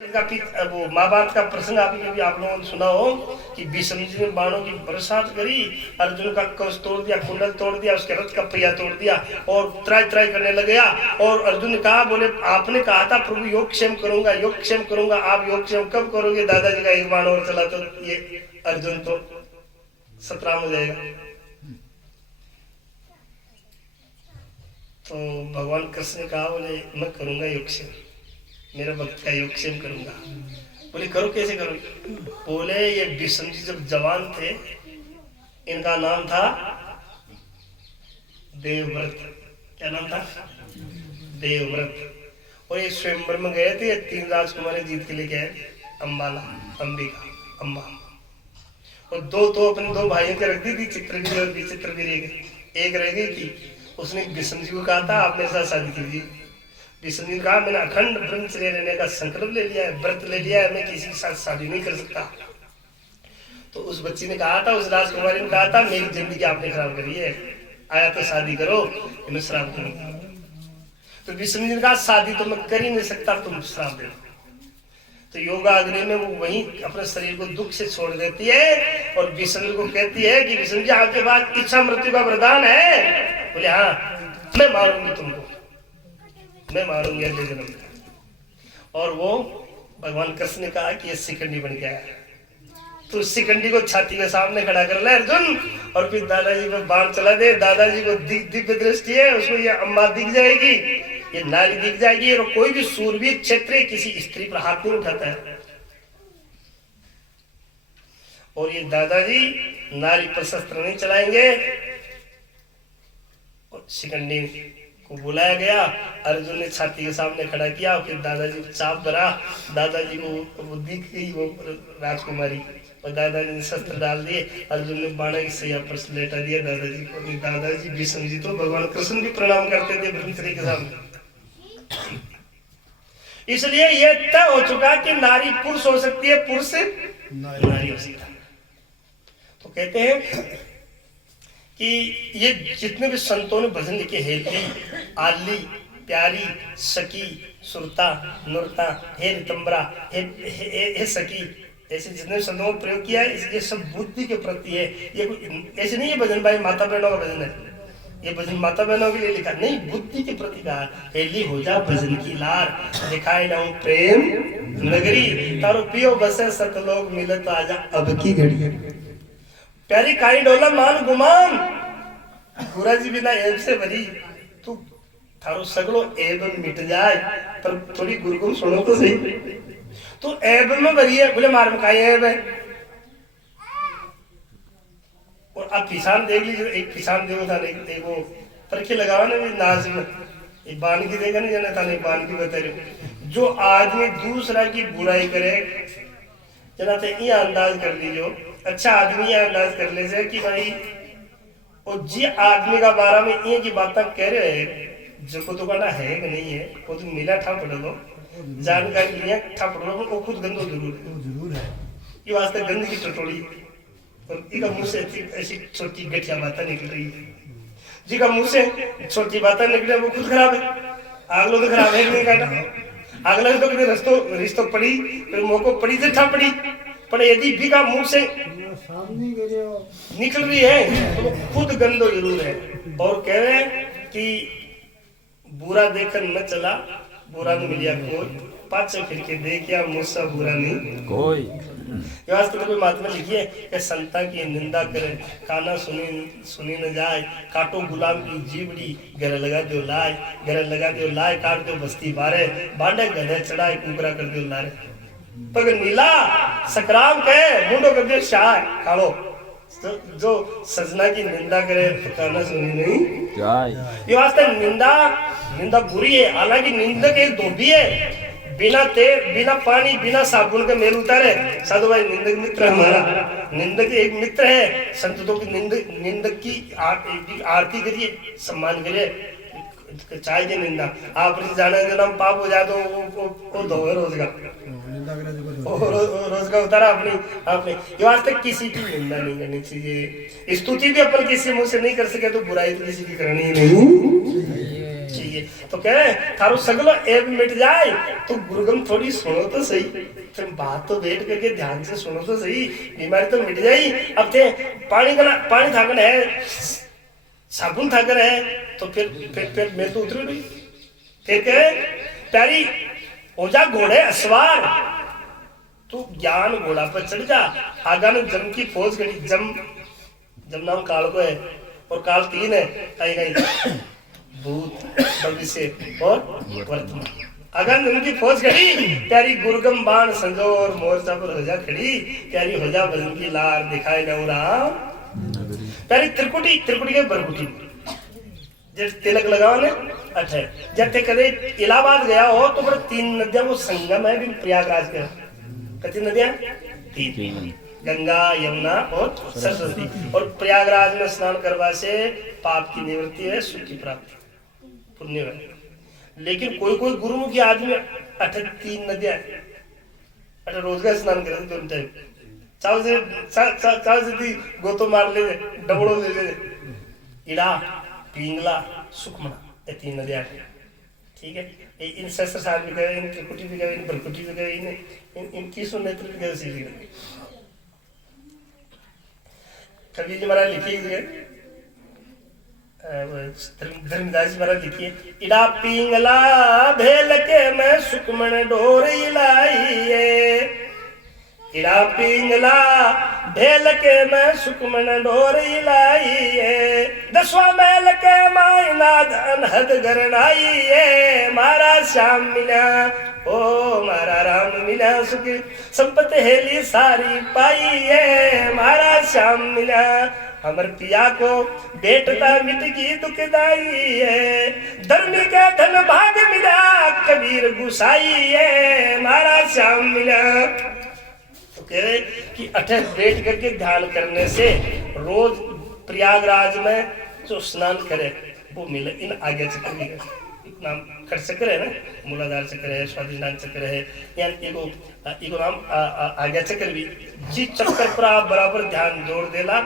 वो महाभारत का प्रसंग आपने भी आप लोगों ने सुना हो कि भीष्म जी ने बाणों की बरसात करी, अर्जुन का कवच तोड़ दिया, कुंडल तोड़ दिया, उसके रथ का पहिया तोड़ दिया और त्राई त्राई करने लग गया। और अर्जुन ने कहा, बोले आपने कहा था प्रभु योग क्षेम करूंगा, योग क्षेम करूंगा, आप योग क्षेम कब करोगे? दादाजी का एक बाण और चला तो ये अर्जुन तो सतराम हो जाएगा। तो भगवान कृष्ण ने कहा, बोले मैं करूंगा योग क्षेम, मेरा भक्त का योग क्षेम करूंगा। बोले करो, कैसे करोगे? बोले ये भीष्म जी जब जवान थे, इनका नाम था देवव्रत। क्या नाम था? देवव्रत। और ये स्वयंवर में गए थे, 3 राजकुमारी जीत के लेके आए, अंबाला, अंबिका, अम्बा। और दो अपने 2 भाइयों के रख दी थी, चित्रवीर और विचित्रवीर। एक रह गई थी, उसने भीष्म जी को कहा था आप मेरे साथ शादी कीजिए। भीष्म जी ने कहा मैंने अखंड ब्रह्मचर्य रहने का संकल्प ले लिया है, व्रत ले लिया है, मैं किसी के साथ शादी नहीं कर सकता। तो उस बच्ची ने कहा था, उस राजकुमारी ने कहा था मेरी जिंदगी आपने खराब करी है, आया तो शादी करो, मैं श्राप दूंगा। तो भीष्म जी ने कहा शादी तो मैं कर ही नहीं सकता, तुम श्राप दे। तो योगा अग्नि में वो वहीं अपने शरीर को दुख से छोड़ देती है और भीष्म जी को कहती है कि भीष्म जी आपके पास इच्छा मृत्यु का वरदान है? बोले हाँ, मैं मारूंगी तुमको, मैं मारूंगी अगले जन्म में। और वो भगवान कृष्ण ने कहा कि ये शिखंडी बन गया है, तो शिखंडी को छाती के सामने खड़ा कर ले अर्जुन, और फिर दादाजी पे बाण चला दे। दादाजी को दिव्य दृष्टि है, उसको ये अम्मा दिख जाएगी, ये नारी दिख जाएगी, और कोई भी सूरवीर क्षेत्रीय किसी स्त्री पर हाथ नहीं उठाता है। और ये दादाजी नारी पर शस्त्र नहीं चलाएंगे। और शिखंडी को बुलाया गया, अर्जुन ने छाती के सामने खड़ा किया, फिर दादाजी को चाप भरा। दादाजी को वो दिख गई वो राजकुमारी, और दादाजी ने शस्त्र डाल दिए, अर्जुन ने बाण की सैया पर लेटा दिया दादाजी को। दादाजी भीष्म जी तो भगवान कृष्ण भी प्रणाम करते थे ब्रह्मचर्य के सामने। इसलिए यह तय हो चुका कि नारी पुरुष हो सकती है, पुरुष नारी हो सकता है। तो कहते हैं कि ये जितने भी संतों ने भजन लिखे, हेली, आली, प्यारी, सकी, सुरता, नुरता, हे रितंबरा, हे सकी, ऐसे जितने संतों ने प्रयोग किया है, ये सब बुद्धि के प्रति है। ये ऐसे नहीं है भजन भाई माता बहनों का भजन है, ये भजन माता बहनों के लिए लिखा नहीं, बुद्धि के प्रति कहा। हेली हो जा भजन की लार, दिखाई ना प्रेम नगरी, तारो पियो बसे सतलोक मिले तो आजा अब की घड़ी। प्यारी काई डोला मान गुमान, गुरा जी बिना ऐब से भरी, तू थारो सगलो ऐब मिट जाए, पर थोड़ी गुरगुम सुनो तो सही। तू ऐब में भरी है, बोले मार में काई ऐब है। और आप किसान देख लीजिए, एक किसान देखो था, एक वो परखे लगावा ना नाज में, एक बान की देखा नहीं जाना था, नहीं बान की बता रहे। जो आदमी दूसरा की बुराई करे जना तो ये अंदाज कर लीजिए, अच्छा आदमी ये अंदाज कर ले से कि भाई और जी आदमी का बारे में ये की बात कह रहे हैं, जो को तो कहना है कि नहीं है, वो तो मिला ठा पड़ लो, जानकारी लिया ठा पड़ लो, वो खुद गंदो जरूर है। ये वास्ते गंद की टटोली, और इनका मुंह से ऐसी छोटी गठिया बातें निकल रही है, जी का मुंह से छोटी बातें निकले वो खुद खराब है, आगलो तो खराब है नहीं कहना। अगला तो कभी रिश्तों पड़ी, फिर मौको पड़ी से ठा पड़ी, पर यदि भी का मुंह से निकल रही है तो वो खुद गंदो जरूर है। और कह रहे हैं कि बुरा देखकर न चला, बुरा न मिलिया कोई, पाछे फिर के देखिया मुझसा बुरा नहीं कोई। ये वास्तव में कोई महात्मा लिखी है कि संता की निंदा करे, काना सुनी न जाए, काटो गुलाम की जीवड़ी, घर लगा दो लाए, घर लगा दो लाए, काट दो बस्ती बारे, बांडे गधे चढ़ाए, कुकरा कर दो लारे। पग नीला सकराम कहे, मुंडो कर दो शाह कालो। जो सजना की निंदा करे तो काना सुनी नहीं। ये वास्तव निंदा बुरी है, हालांकि निंदक एक धोबी है, बिना तेल, बिना पानी, बिना साबुन के मेल उतारे। साधु भाई निंदक मित्र हमारा, निंदक एक मित्र है, संतों की निंदक की आरती करिए, सम्मान करिए, चाहिए निंदा। आप जाना के नाम पाप हो जाए तो वो धोए रोज का उतारा अपने ये वास्ते किसी की निंदा नहीं करनी चाहिए। स्तुति भी अपन किसी मुंह से नहीं कर सके तो बुराई तो किसी की करनी ही नहीं चाहिए। तो कह रहे थारो सगलो ऐब मिट जाए तो गुरुगम थोड़ी सुनो तो सही, तुम बात तो बैठ करके ध्यान से सुनो तो सही, बीमारी तो मिट जाई। अब थे पानी थाकन है, साबुन थाकन है, तो फिर मैं तो उतरू नहीं। फिर कहे प्यारी हो जा घोड़े असवार, तू ज्ञान घोड़ा पर चढ़ जा। आगा ने जम की फौज गई, जम नाम काल को है और काल 3 है, आएगा भूत भविष्य और वर्तमान। अगर उनकी फौज खड़ी प्यारी गुरगम बाण संजोर मोर्चा पर हो जा खड़ी, प्यारी हो जा बजन की लार दिखाई न राम प्यारी त्रिकुटी के बरकुटी जब तिलक लगाओ ने अठे जब ते कदे इलाहाबाद गया हो तो बड़े 3 नदियां वो संगम है भी प्रयागराज के। कितनी नदियां? 3, गंगा यमुना और सरस्वती। और प्रयागराज में स्नान करवा से पाप की निवृत्ति है, सुख की प्राप्ति, पुण्य है। लेकिन कोई गुरुमुखी आदमी 3 नदियां अठे रोजगार स्नान करे दोनों टाइम, चाव से गोतो मार ले, डबड़ो ले ले, इड़ा पिंगला सुखमना, ये 3 नदियां। ठीक है, इन सहस्त्र साल भी गए, इन त्रिकुटी भी गए, इन बरकुटी भी गए, इन 300 नेत्र भी गए, सीधी गए। कबीर जी महाराज लिखिए, धर्मदास जी महाराज लिखिए, इड़ा पिंगला भेल के मैं सुखमन डोर इलाइए, इड़ा पिंगला भेल के मैं सुखमन डोर इलाइए, 10वां मैल के मायना धन हद गरनाइए, मारा श्याम मिला ओ मारा राम मिला, सुख संपत्ति हेली सारी पाइए, मारा श्याम मिला हमर पिया को बेटता मिट की दुखदाई है, धर्मी का धन भाग मिला कबीर गुसाई है, मारा श्याम मिला। तो कह रहे कि अठे बैठ करके ध्यान करने से रोज प्रयागराज में जो स्नान करे वो मिले। इन आगे चक्र भी है, नाम खट चक्र है ना, मूलाधार चक्र है, स्वादिष्ठान चक्र है, यानी एगो नाम आज्ञा चक्र भी। जिस चक्कर पर आप बराबर ध्यान जोड़ देला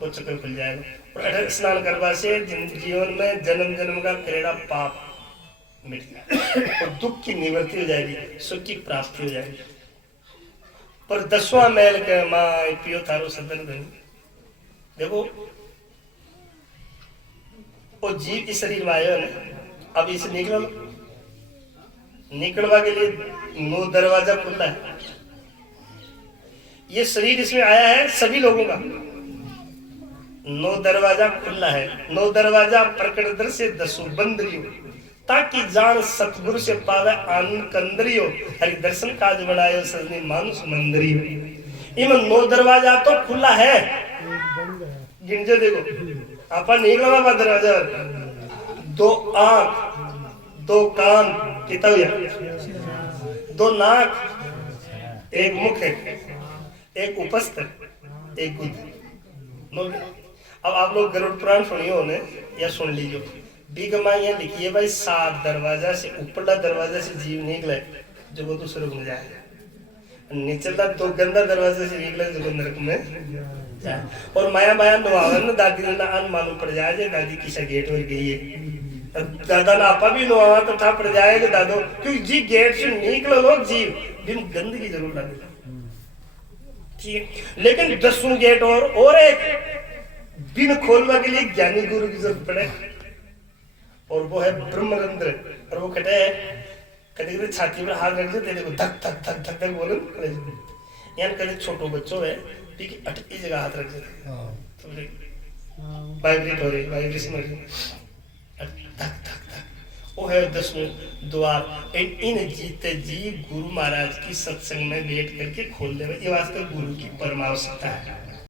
वो चक्कर खुल जाएगा। और अठे स्नान करवा से जीवन में जन्म जन्म का करेड़ा पाप मिट जाएगा और दुख की निवृत्ति हो जाएगी, सुख की प्राप्ति हो जाएगी। पर 10वां मैल के माय पियो थारो सदन धन। देखो वो जीव इस शरीर में आयो ना, अब इसे निकलवा के लिए 9 दरवाजा खुला है। ये शरीर इसमें आया है सभी लोगों का, 9 दरवाजा खुला है। 9 दरवाजा प्रकट दर से 10 बंद रियो, ताकि जान सतगुरु से पावे आनंद कंदरियो, हरि दर्शन काज बनायो सजनी मानुष मंदरियो। इनमें 9 दरवाजा तो खुला है, गिनजे देखो आपा निकलवा दरवाजा, 2 आंख, 2 कान, कितने 2 नाक, 1 मुख है, 1 उपस्थ, 1 गुद। अब आप लोग गरुड़ पुराण सुनियो ने या सुन लीजिए, बीगमा यहाँ लिखिए भाई 7 दरवाजा से ऊपरला दरवाजा से जीव निकले जो वो तो स्वर्ग में जाए, निचला 2 गंदा दरवाजा से निकले जो नरक में जाए। और माया माया नुआवन दादी ने ना अन मालूम पड़ जाए जे दादी किसा गेट में गई है, दादा ना आपा भी नुआवा तो था पड़ जाएगा दादो, क्योंकि जी गेट से निकलो लोग जीव बिन गंदगी जरूर लगे। ठीक है, लेकिन 10 गेट और एक बिन खोलने के लिए ज्ञानी गुरु की जरूरत पड़े, और वो है ब्रह्मरंध्र। और वो कटे कभी कभी छाती पर हाथ रख दे, तेरे को धक धक धक धक धक बोले, यानी कभी छोटो बच्चों है ठीक है अटकी जगह हाथ रख देते तो वाइब्रेट हो रही, वाइब्रेशन हो रही, धक धक धक। वो है 10वां द्वार। इन जीते जी गुरु महाराज की सत्संग में बैठ करके खोल दे, ये वास्तव गुरु की परम आवश्यकता है।